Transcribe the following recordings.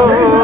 Oh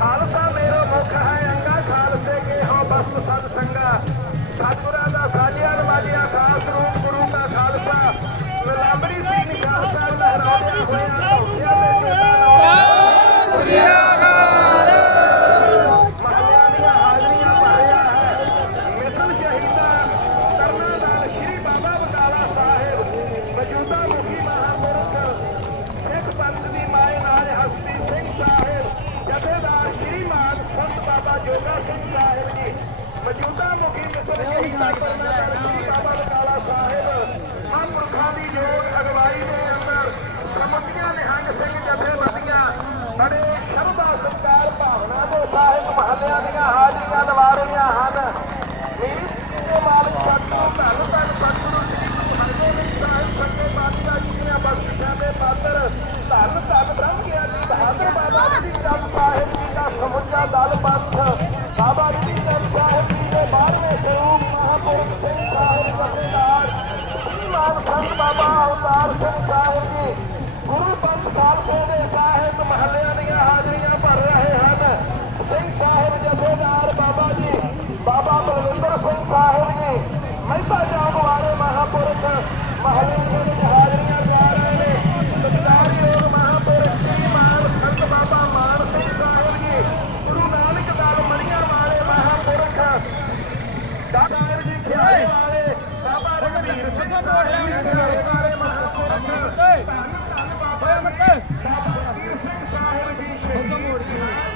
Khalsa ਮੇਰਾ ਮੁਖ ਹੈ ਅੰਗਾ ਖਾਲਸੇ ਕੇ ਹੋ ਬਸਤ ਸਤ ਸੰਗਾ ਸਤਿਗੁਰਾਂ ਦਾ ਸਾਜਿਆ ਨਵਾਜਿਆ ਖਾਸ ਰੂਪ ਗੁਰੂ ਦਾ ਖਾਲਸਾ ਲੰਬੜੀ ਸਿੰਘ ਨਿਸ਼ਾਸਾ ਲਹਿਰਾਉਂਦਿਆਂ ਹੋਇਆਂ ਧੌਸਿਆਂ ਦੇ ਮਹੱਲਿਆਂ ਦੀਆਂ ਹਾਜ਼ਰੀਆਂ ਭਰਿਆ ਹੈ ਮਿਸਲ ਸ਼ਹੀਦਾਂ ਤਰਨਾਦਾਰ ਸ਼੍ਰੀ ਬਾਬਾ ਬਕਾਲਾ ਸਾਹਿਬ ਮੌਜੂਦਾ ਮੁਖੀ ਮਹਾਂਪੁਰਖ ਸਿੱਖ ਪੰਥ ਦੀ ਮਾਏ ਨਾਲ ਹਸਤੀ ਸਿੰਘ ਸਾਹਿਬ ਜਥੇਦਾਰ ਸ਼੍ਰੀ ਮਾਨ ਸੰਤ ਬਾਬਾ ਜੋਗਾ ਸਿੰਘ ਸਾਹਿਬ ਜੀ ਮੌਜੂਦਾ ਮੁਖੀ ਮਿਸਲ ਸ਼ਹੀਦਾਂ ਤਰਨਾਦਾਰ ਸ਼੍ਰੀ ਬਾਬਾ ਬਕਾਲਾ ਸਾਹਿਬ ਮਹਾਂਪੁਰਖਾਂ ਦੀ ਜੋੜ ਅਗਵਾਈ ਦੇ ਅੰਦਰ ਸਮੁੰਦੀਆਂ ਨਿਹੰਗ ਸਿੰਘ ਜਥੇਬੰਦੀਆਂ ਬੜੇ ਸ਼ਰਧਾ ਸਤਿਕਾਰ ਭਾਵਨਾ ਦੇ ਸਾਹਿਬ ਮਹੱਲਿਆਂ ਦੀਆਂ ਹਾਜ਼ਰੀਆਂ ਲਵਾ ਰਹੀਆਂ ਹਨ ਮੇਰੀ ਦੇ ਮਾਲਕ ਸਤਿਗੁਰੂ ਧੰਨ ਧੰਨ ਸਤਿਗੁਰੂ ਸ੍ਰੀ ਗੁਰੂ ਹਰਗੋਬਿੰਦ ਸਾਹਿਬ ਸੱਚੇ ਪਾਤਸ਼ਾਹ ਜੀ ਦੀਆਂ ਬਖਸ਼ਿਸ਼ਾਂ ਦੇ ਪਾਤਰ ਧੰਨ ਧੰਨ ਬ੍ਰਹਮ ਗਿਆਨੀ ਬਹਾਦਰ ਬਾਬਾ ਜੀ ਚੰਦ ਸਾਹਿਬ ਜੀ ਦਾ ਸਮੁੱਚਾ ਦਲ ਪੰਥ ਬਾਬਾ ਜੀ ਚੰਦ ਸਾਹਿਬ ਜੀ ਦੇ 12ਵੇਂ ਸਰੂਪ ਮਹਾਂਪੁਰਖ ਸਾਹਿਬ ਜੀ ਮਹਿਤਾ ਜਾਮ ਵਾਲੇ ਮਹਾਪੁਰਖ ਮਹੱਲੇ ਦੇ ਵਿੱਚ ਹਾਜ਼ਰੀਆਂ ਜਾ ਰਹੇ ਨੇ ਸਤਿਕਾਰਯੋਗ ਮਹਾਪੁਰਖ ਸ੍ਰੀ ਮਾਨ ਸੰਤ ਬਾਬਾ ਮਾਨ ਸਿੰਘ ਸਾਹਿਬ ਜੀ ਗੁਰੂ ਨਾਨਕ ਦਲ ਮੜੀਆਂ ਵਾਲੇ ਮਹਾਪੁਰਖ ਦਾਦਾ ਸਾਹਿਬ ਜੀ ਖਿਆਲੇ ਵਾਲੇ ਬਾਬਾ ਰਣਵੀਰ ਸਿੰਘ ਸਾਹਿਬ ਜੀ ਖਿਆਲੇ ਵਾਲੇ ਮਹਾਪੁਰਖ ਧੰਨ ਧੰਨ ਬਾਬਾ ਰਣਵੀਰ ਸਿੰਘ ਸਾਹਿਬ ਜੀ ਸ਼ਹੀਦ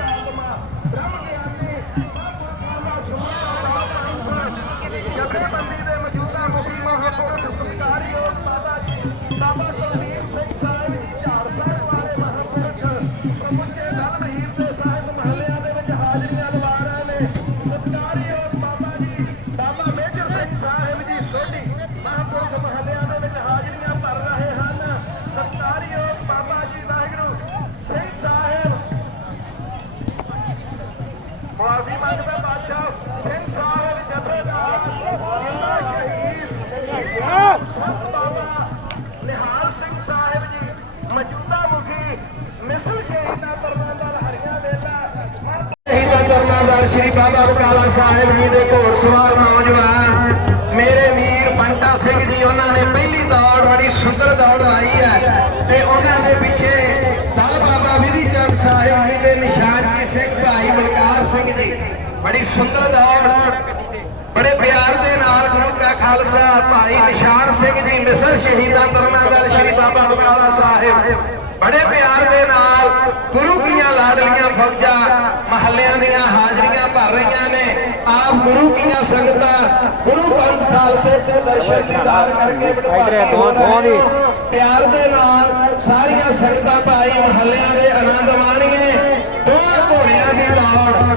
ਸ੍ਰੀ ਬਾਬਾ ਬਕਾਲਾ ਸਾਹਿਬ ਜੀ ਦੇ ਘੋੜ ਨੌਜਵਾਨ, ਮੇਰੇ ਵੀਰ ਬੰਟਾ ਸਿੰਘ ਜੀ, ਉਹਨਾਂ ਨੇ ਪਹਿਲੀ ਦੌੜ ਬੜੀ ਸੁੰਦਰ ਦੌੜ ਲਾਈ ਹੈ ਤੇ ਉਹਨਾਂ ਦੇ ਪਿੱਛੇ ਦਲ ਬਾਬਾ ਵਿਧੀ ਚੰਦ ਸਾਹਿਬ ਜੀ ਦੇ ਨਿਸ਼ਾਨ ਜੀ ਸਿੰਘ ਭਾਈ ਬਲਕਾਰ ਸਿੰਘ ਜੀ। ਬੜੀ ਸੁੰਦਰ ਦੌੜ, ਬੜੇ ਪਿਆਰ ਦੇ ਨਾਲ ਗੁਰੂ ਕਾ ਖਾਲਸਾ ਭਾਈ ਨਿਸ਼ਾਨ ਸਿੰਘ ਜੀ, ਮਿਸਰ ਸ਼ਹੀਦਾਂ ਤਰਨਾ ਦਲ ਸ੍ਰੀ ਬਾਬਾ ਬਕਾਲਾ ਸਾਹਿਬ। ਬੜੇ ਪਿਆਰ ਦੇ ਨਾਲ ਗੁਰੂ ਕੀਆਂ ਲਾਡਲੀਆਂ ਫੌਜਾਂ ਮਹੱਲਿਆਂ ਦੀਆਂ ਹਾਜ਼ਰੀਆਂ ਭਰ ਰਹੀਆਂ ਨੇ। ਆਪ ਗੁਰੂ ਕੀਆਂ ਸੰਗਤਾਂ ਗੁਰੂ ਪੰਥ ਖਾਲਸੇ ਦੇ ਦਰਸ਼ਨ ਦੀਦਾਰ ਕਰਕੇ ਬੜਭਾਗਾ ਹੋ ਰਹੇ ਹੋ। ਪਿਆਰ ਦੇ ਨਾਲ ਸਾਰੀਆਂ ਸੰਗਤਾਂ ਭਾਈ ਮਹੱਲਿਆਂ ਦੇ ਆਨੰਦ ਮਾਣੀਏ। ਦੋਹਾਂ ਘੋੜਿਆਂ ਦੀ ਦੌੜ।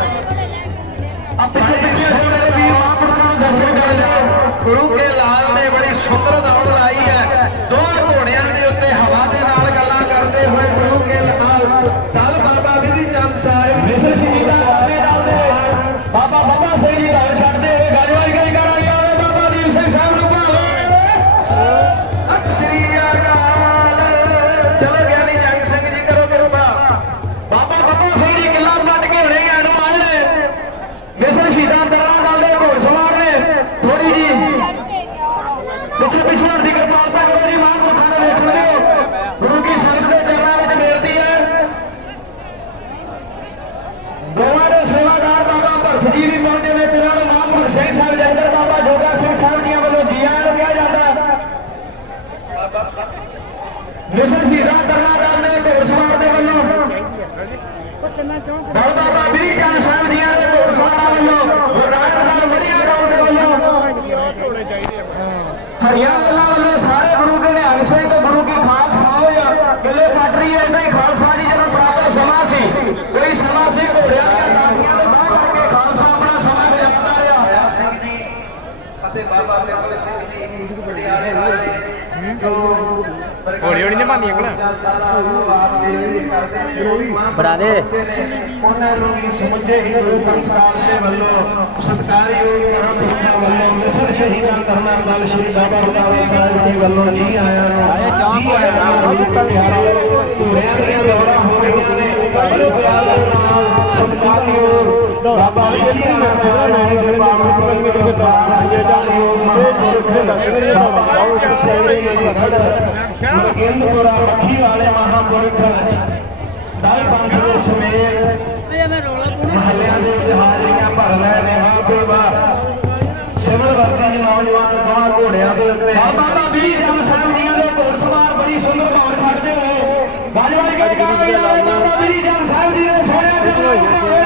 ਆ ਪਿੱਛੇ ਥੋੜੇ ਵੀਰ ਮਹਾਂਪੁਰਖਾਂ ਨੂੰ ਦਰਸ਼ਨ ਕਰ ਲਿਓ। ਗੁਰੂ ਕੇ ਬਾਬਾ ਬਾਬਾ ਚੰਦ ਸਾਹਿਬ ਜੀਆਂ ਦੇ ਸਵਾਰਾਂ ਵੱਲੋਂ ਗੁਰਦਾਸ ਨਾਲ ਵਧੀਆ ਦਲ ਦੇ ਵੱਲੋਂ ਹਰੀਆਂ ਵੱਲੋਂ ਸਾਰੇ ਗੁਰੂ ਕੇ ਨਿਹੰਗ ਸਿੰਘ ਤੇ ਗੁਰੂ ਕੀ ਖਾਸ ਫੌਜ ਗੱਲੇ ਪੱਟ ਰਹੀ ਹੈ ਇਦਾਂ ਹੀ ਖਾਲਸਾ ਜੀ ਜਦੋਂ ਬਰਾਬਰ ਸਮਾਂ ਸੀ ਕੋਈ ਸਮਾਂ ਸੀ ਘੋੜਿਆਂ ਦੀਆਂ ਦਾਤੀਆਂ ਦੇ ਬਾਹਰ ਕਰਕੇ ਖਾਲਸਾ ਆਪਣਾ ਸਮਾਂ ਗੁਜ਼ਾਰਦਾ ਰਿਹਾ ਹੋਇਆ ਸਿੰਘ ਜੀ ਅਤੇ ਬਾਬਾ ਬਿਰਬਲ ਸਿੰਘ ਜੀ ਪਟਿਆਲੇ ਵਾਲੇ ਜੋ ਹੌਲੀ ਹੌਲੀ ਨਹੀਂ ਬਣਦੀ ਅੰਕਲ। ਸਾਰਾ ਉਹ ਆਪ ਦੇ ਜਿਹੜੇ ਕਰਦੇ ਨੇ ਜੋ ਵੀ ਮਾਂ ਬਣਾ ਦੇ। ਉਹਨਾਂ ਨੂੰ ਸਮੁੱਚੇ ਹੀ ਗੁਰੂ ਪੰਥ ਖਾਲਸੇ ਵੱਲੋਂ ਸਤਿਕਾਰਯੋਗ ਮਹਾਂਪੁਰਖਾਂ ਵੱਲੋਂ ਮਿਸਰ ਸ਼ਹੀਦਾਂ ਕਰਨਾ ਦਲ ਸ਼੍ਰੀ ਬਾਬਾ ਬਕਾਲਾ ਜੀ ਵੱਲੋਂ ਜੀ ਆਇਆਂ ਜੀ ਆਇਆਂ ਘੋੜਿਆਂ ਦੀਆਂ ਦੌੜਾਂ ਹੋ ਰਹੀਆਂ ਨੇ ਬੜੇ ਪਿਆਰ ਦੇ ਨਾਲ ਸਤਿਕਾਰਯੋਗ ਬਾਬਾ ਜੀ ਦਾ ਨਾਮ ਦੇ ਬਾਬਾ ਜੀ ਦੇ ਦਰਬਾਰ ਦੇ ਜਾਣਯੋਗ ਮਹਾਂਪੁਰਖ ਬਾਬਾ ਸੈਣੀ ਜੀ ਖੜ ਮਰਕਿੰਦਪੁਰਾ ਮੱਖੀ ਵਾਲੇ ਮਹਾਂਪੁਰਖ ਦਲ ਪੰਥ ਦੇ ਸਮੇਤ ਮਹੱਲਿਆਂ ਦੇ ਵਿੱਚ ਹਾਜ਼ਰੀਆਂ ਭਰ ਰਹੇ ਨੇ ਵਾਹ ਕੋਈ ਵਾਹ ਸਿਮਰ ਵਰਤੀ ਨੌਜਵਾਨ ਦੋਹਾਂ ਘੋੜਿਆਂ ਦੇ ਉੱਤੇ। ਬਾਬਾ ਵੀਰ ਜਨ ਸਾਹਿਬ ਜੀ ਦੇ ਘੋੜ ਸਵਾਰ ਬੜੀ ਸੁੰਦਰ ਦੌੜ ਖੜਦੇ ਹੋਏ। ਬਾਜਵਾਈ ਕੇ ਗਾ ਬਾਬਾ ਵੀਰ ਜਨ ਸਾਹਿਬ ਜੀ ਦੇ ਸੋਹਣੇ